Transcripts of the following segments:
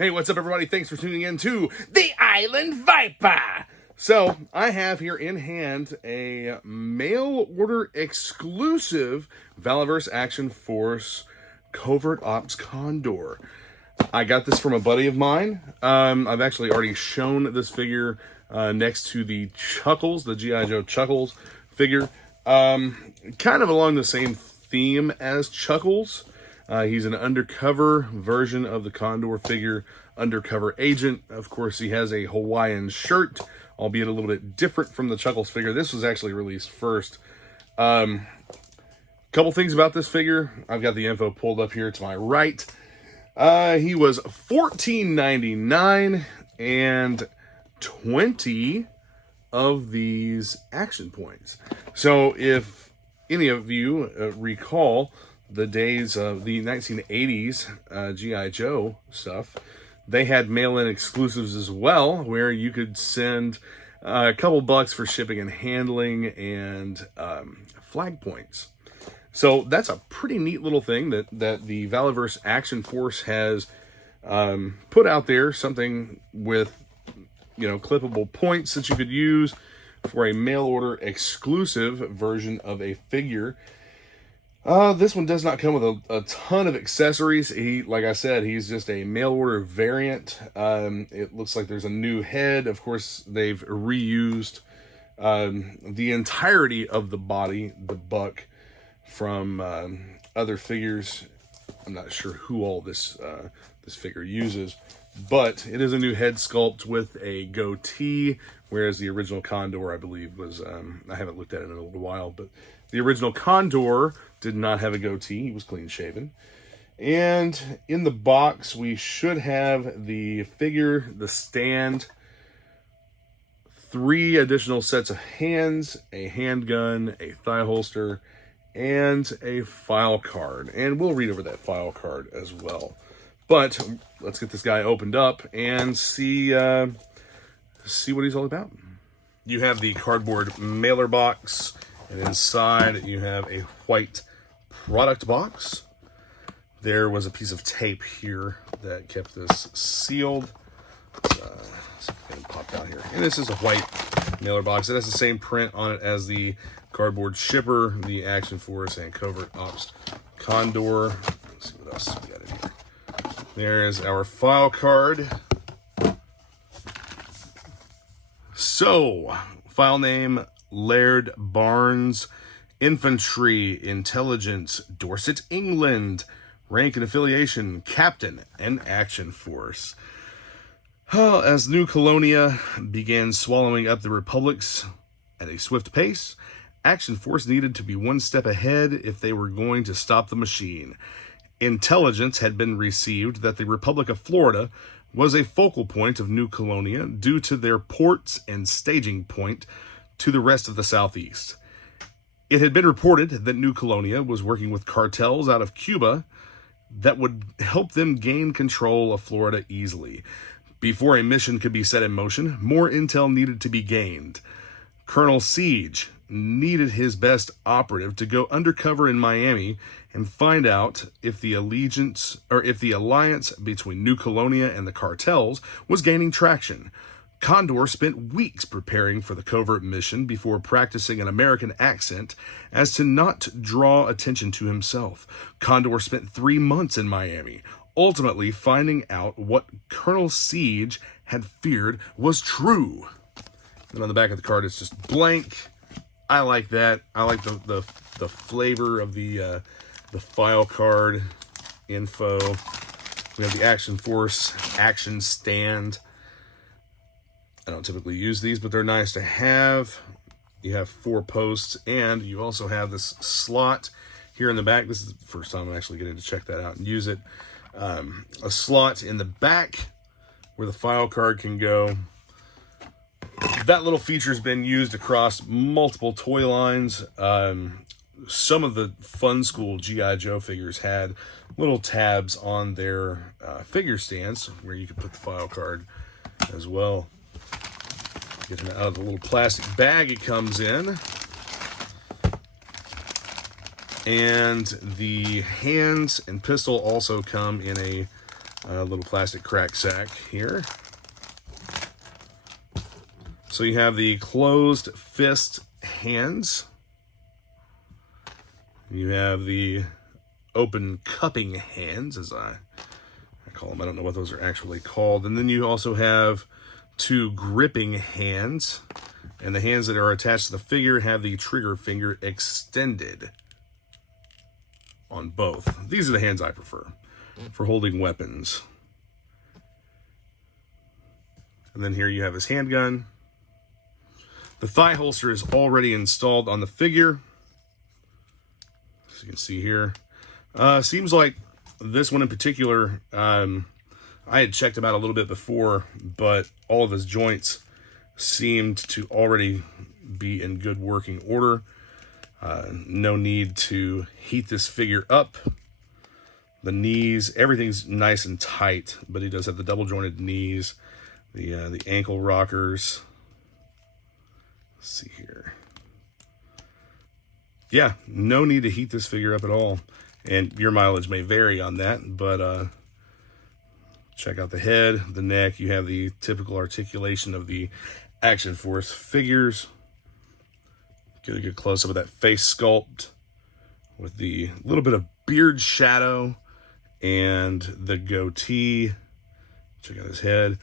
Hey, what's up, everybody? Thanks for tuning in to the Island Viper. So, I have here in hand a mail order exclusive Valaverse Action Force Covert Ops Condor. I got this from a buddy of mine. I've actually already shown this figure next to the Chuckles, the GiJoe Chuckles figure. Kind of along the same theme as Chuckles. He's an undercover version of the Condor figure, undercover agent. Of course, he has a Hawaiian shirt, albeit a little bit different from the Chuckles figure. This was actually released first. Couple things about this figure. I've got the info pulled up here to my right. He was $14.99 and 20 of these action points. So if any of you recall the days of the 1980s G.I. Joe stuff, they had mail-in exclusives as well, where you could send a couple bucks for shipping and handling and flag points. So that's a pretty neat little thing that the Valaverse Action Force has put out there, something with, clippable points that you could use for a mail order exclusive version of a figure. This one does not come with a ton of accessories. Like I said, he's just a mail order variant. It looks like there's a new head. Of course, they've reused the entirety of the body, the buck, from other figures. I'm not sure who all this figure uses, but it is a new head sculpt with a goatee, whereas the original Condor, I believe, was, I haven't looked at it in a little while, but the original Condor did not have a goatee. He was clean shaven. And in the box, we should have the figure, the stand, 3 additional sets of hands, a handgun, a thigh holster, and a file card. And we'll read over that file card as well. But let's get this guy opened up and see what he's all about. You have the cardboard mailer box, and inside you have a white product box. There was a piece of tape here that kept this sealed. See if I can pop out here. And this is a white mailer box. It has the same print on it as the cardboard shipper, the Action Force, and Covert Ops Condor. Let's see what else we got in here. There's our file card. So, file name, Laird Barnes, Infantry, Intelligence, Dorset, England, rank and affiliation, Captain, and Action Force. As New Colonia began swallowing up the republics at a swift pace, Action Force needed to be one step ahead if they were going to stop the machine. Intelligence had been received that the Republic of Florida was a focal point of New Colonia due to their ports and staging point to the rest of the Southeast. It had been reported that New Colonia was working with cartels out of Cuba that would help them gain control of Florida easily. Before a mission could be set in motion, more intel needed to be gained. Colonel Siege needed his best operative to go undercover in Miami and find out if the alliance between New Colonia and the cartels was gaining traction. Condor spent weeks preparing for the covert mission before practicing an American accent as to not draw attention to himself. Condor spent 3 months in Miami, ultimately finding out what Colonel Siege had feared was true. And on the back of the card, it's just blank. I like that. I like the flavor of the file card info. We have the Action Force action stand. I don't typically use these, but they're nice to have. You have 4 posts, and you also have this slot here in the back. This is the first time I'm actually getting to check that out and use it. A slot in the back where the file card can go. That little feature has been used across multiple toy lines. Some of the Fun School G.I. Joe figures had little tabs on their figure stands where you could put the file card as well. Get it out of the little plastic bag it comes in. And the hands and pistol also come in a A little plastic crack sack here. So you have the closed fist hands. You have the open cupping hands, as I call them. I don't know what those are actually called. And then you also have 2 gripping hands. And the hands that are attached to the figure have the trigger finger extended on both. These are the hands I prefer for holding weapons. And then here you have his handgun. The thigh holster is already installed on the figure. As you can see here. Seems like this one in particular, I had checked him out a little bit before, but all of his joints seemed to already be in good working order. No need to heat this figure up. The knees, everything's nice and tight, but he does have the double jointed knees, the ankle rockers. Let's see here. Yeah, no need to heat this figure up at all. And your mileage may vary on that, but check out the head, the neck. You have the typical articulation of the Action Force figures. Get a good close-up of that face sculpt with the little bit of beard shadow and the goatee. Check out his head.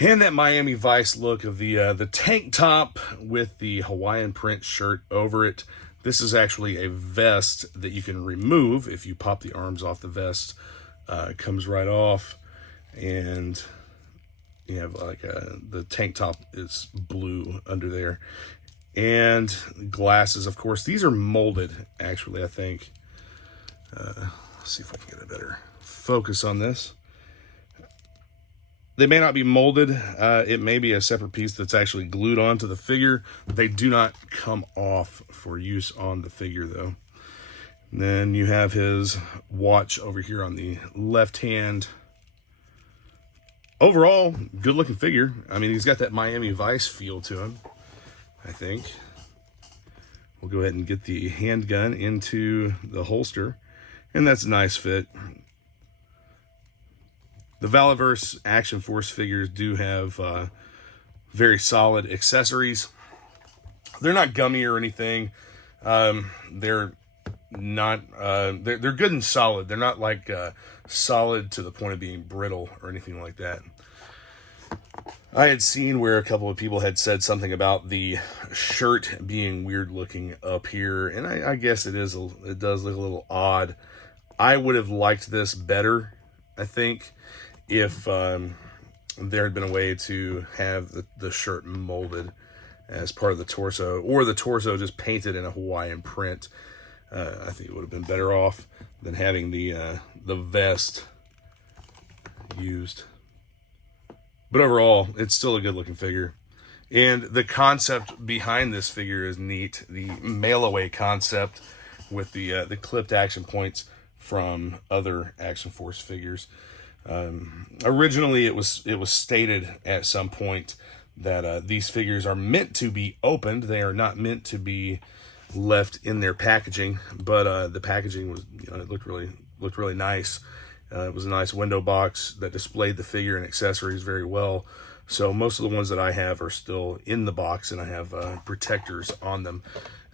And that Miami Vice look of the tank top with the Hawaiian print shirt over it. This is actually a vest that you can remove if you pop the arms off the vest. It comes right off, and you have like the tank top is blue under there. And glasses, of course. These are molded, actually, I think. Let's see if I can get a better focus on this. They may not be molded. It may be a separate piece that's actually glued onto the figure. They do not come off for use on the figure, though. And then you have his watch over here on the left hand. Overall, good-looking figure. I mean, he's got that Miami Vice feel to him, I think. We'll go ahead and get the handgun into the holster. And that's a nice fit. The Valaverse Action Force figures do have very solid accessories. They're not gummy or anything. They're not. They're good and solid. They're not like solid to the point of being brittle or anything like that. I had seen where a couple of people had said something about the shirt being weird looking up here, and I guess it is. It does look a little odd. I would have liked this better, I think, if there had been a way to have the shirt molded as part of the torso, or the torso just painted in a Hawaiian print. I think it would have been better off than having the vest used. But overall, it's still a good looking figure. And the concept behind this figure is neat. The mail away concept with the clipped action points from other Action Force figures. Originally, it was stated at some point that these figures are meant to be opened. They are not meant to be left in their packaging. But the packaging was, it looked really nice. It was a nice window box that displayed the figure and accessories very well. So most of the ones that I have are still in the box, and I have protectors on them.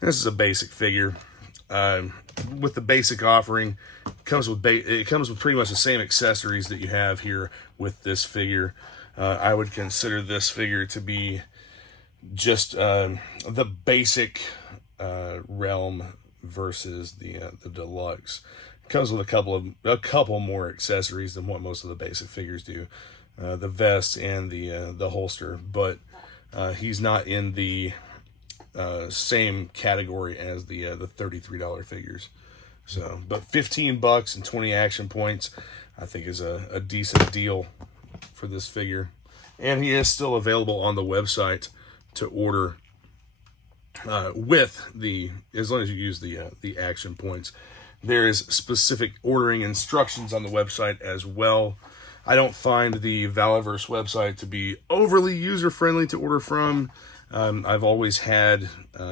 And this is a basic figure. With the basic offering, it comes with pretty much the same accessories that you have here with this figure. I would consider this figure to be just the basic realm versus the deluxe. It comes with a couple more accessories than what most of the basic figures do. The vest and the holster, but he's not in the same category as the $33 figures. So, but $15 and 20 action points, I think, is a decent deal for this figure. And he is still available on the website to order as long as you use the action points. There is specific ordering instructions on the website as well. I don't find the Valaverse website to be overly user-friendly to order from. I've always had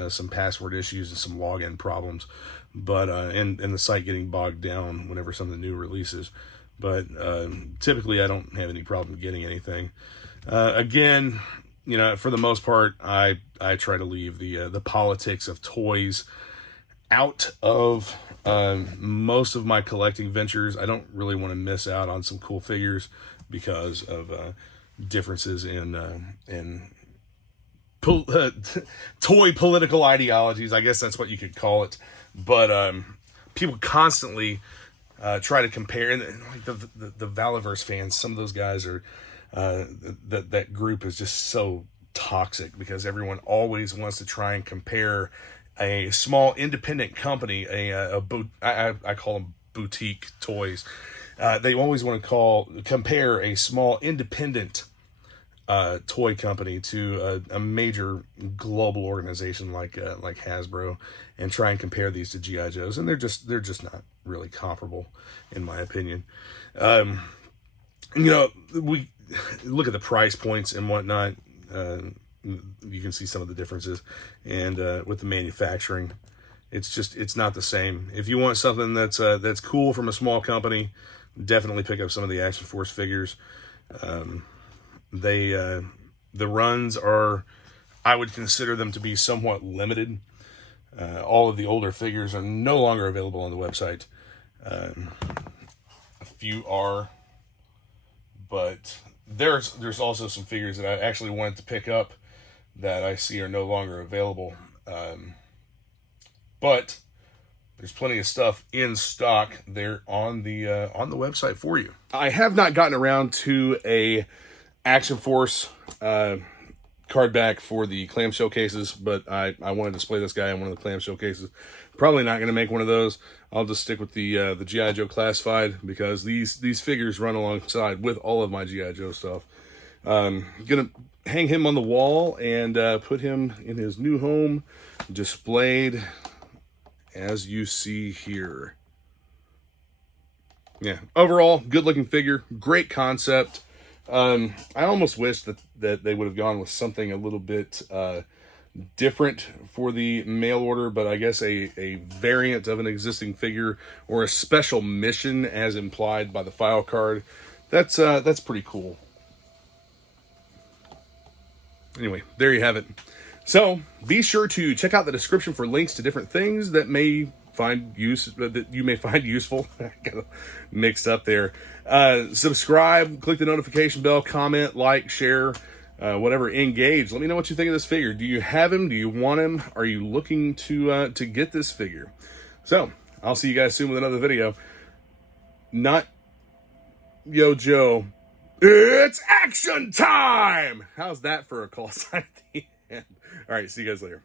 some password issues and some login problems, but and the site getting bogged down whenever some of the new releases. but typically I don't have any problem getting anything. Again, you know, for the most part, I try to leave the politics of toys out of most of my collecting ventures. I don't really want to miss out on some cool figures because of differences in toy political ideologies. I guess that's what you could call it. But people constantly try to compare, and like the Valaverse fans, some of those guys are that group is just so toxic because everyone always wants to try and compare a small independent company, I call them boutique toys. They always want to compare a small independent toy company to a major global organization like Hasbro, and try and compare these to GI Joes, and they're just not really comparable, in my opinion. You know, we look at the price points and whatnot. You can see some of the differences, and with the manufacturing, it's not the same. If you want something that's cool from a small company, definitely pick up some of the Action Force figures. The runs are, I would consider them to be somewhat limited. All of the older figures are no longer available on the website. A few are, but there's also some figures that I actually wanted to pick up that I see are no longer available. But there's plenty of stuff in stock there on the website for you. I have not gotten around to a Action Force card back for the clamshell cases, but I want to display this guy in one of the clamshell cases. Probably not going to make one of those. I'll just stick with the GI Joe Classified, because these figures run alongside with all of my GI Joe stuff. Gonna hang him on the wall and put him in his new home, displayed as you see here. Yeah, overall, good looking figure, great concept. I almost wish that they would have gone with something a little bit different for the mail order, but I guess a variant of an existing figure, or a special mission as implied by the file card. That's pretty cool. Anyway, there you have it. So be sure to check out the description for links to different things that you may find useful. I got mixed up there. Subscribe, click the notification bell, comment, like, share, whatever, engage. Let me know what you think of this figure. Do you have him? Do you want him? Are you looking to get this figure? So I'll see you guys soon with another video. Not Yo Joe. It's action time! How's that for a call sign at the end? All right, see you guys later.